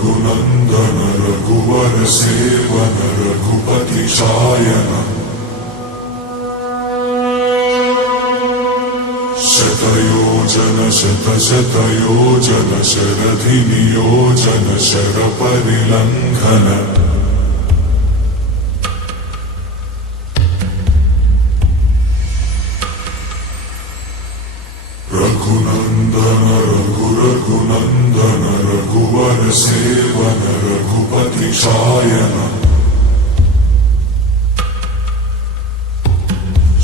रघुनन्दन रघुवर सेवन रघुपति चायन शतयोजन शतशतयोजन शरधिनियोजन शरपरिलङ्घन रघुनन्दन रघुनन्दन रघुवर सेवन रघुपति चायन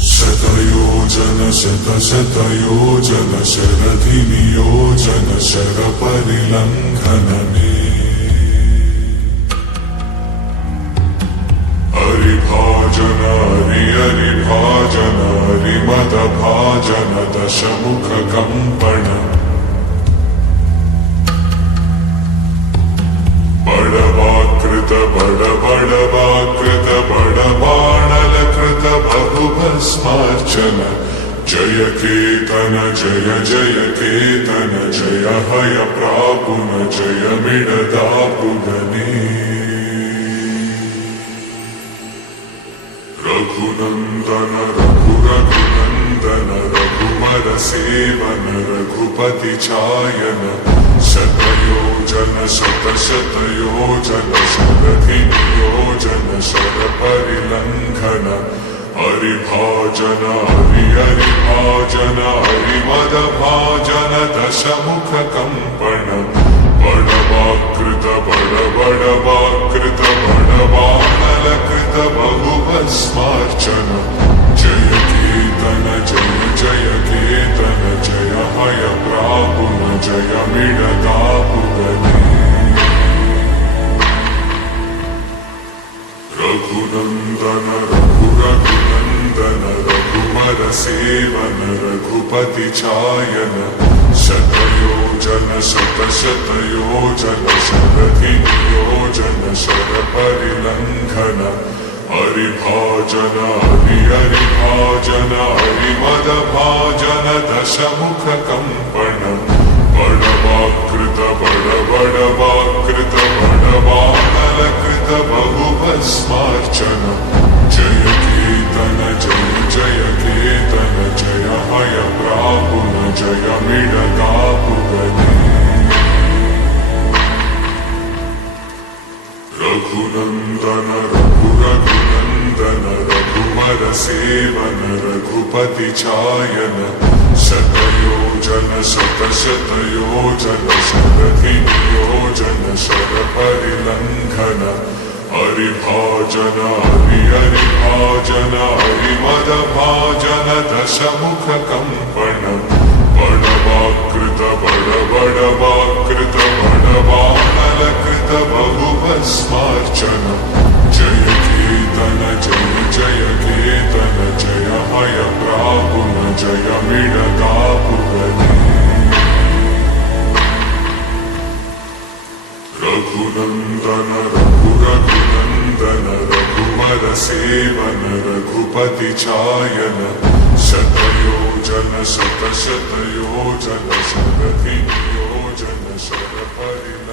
शतयोजन शतशतयोजन शरधिनियोजन शरपरिलङ्घन हरिभाजन हरिभाजन हरिमदभाजन दशमुख कंपन बड़वाकृत बड़वाकृत बड़बाणलकृत बहुभस्मार्चन जय केतन जय जय केतन जय हय प्रापुन जय मिडदापुगने रघुनन्दन रघुनन्दन रघुवर सेवन रघुपति चायन शतयोजन शतशतयोजन शरधिनियोजन शरपरिलङ्घन हरिभाजन हरिभाजन हरिमदभाजन दशमुख कंपन बड़वाकृत बड़वाकृत बड़बाणलकृत बहुभस्मार्चन जय केतन जय जय केतन जय हय प्रापुन जय मिडदापुगने रघुनन्दन रघुनन्दन रघुवर सेवन रघुपति चायन शतयोजन शतशतयोजन शरधिनियोजन शरपरिलङ्घन हरिभाजन हरिभाजन हरिमदभाजन दशमुख कंपन बड़वाकृत बड़वाकृत बड़बाणलकृत बहुभस्मार्चन जय केतन जय जय केतन जय हय प्रापुन जय मिडदापुगने रघुनन्दन रघुनन्दन रघुवर सेवन रघुपति चायन शतयोजन शतशतयोजन शरधिनियोजन शरपरिलङ्घन हरिभाजन हरिभाजन हरिमदभाजन दशमुख कंपन बड़वाकृत बड़वाकृत बड़बाणलकृत बहुभस्मार्चन जय केतन जय जय केतन जय हय प्रापुन जय मिडदापुगने रघुनन्दन रघुनन्दन रघुवर सेवन रघुपति चायन शतयोजन शतशतयोजन शरधिनियोजन शरपरिलङ्घन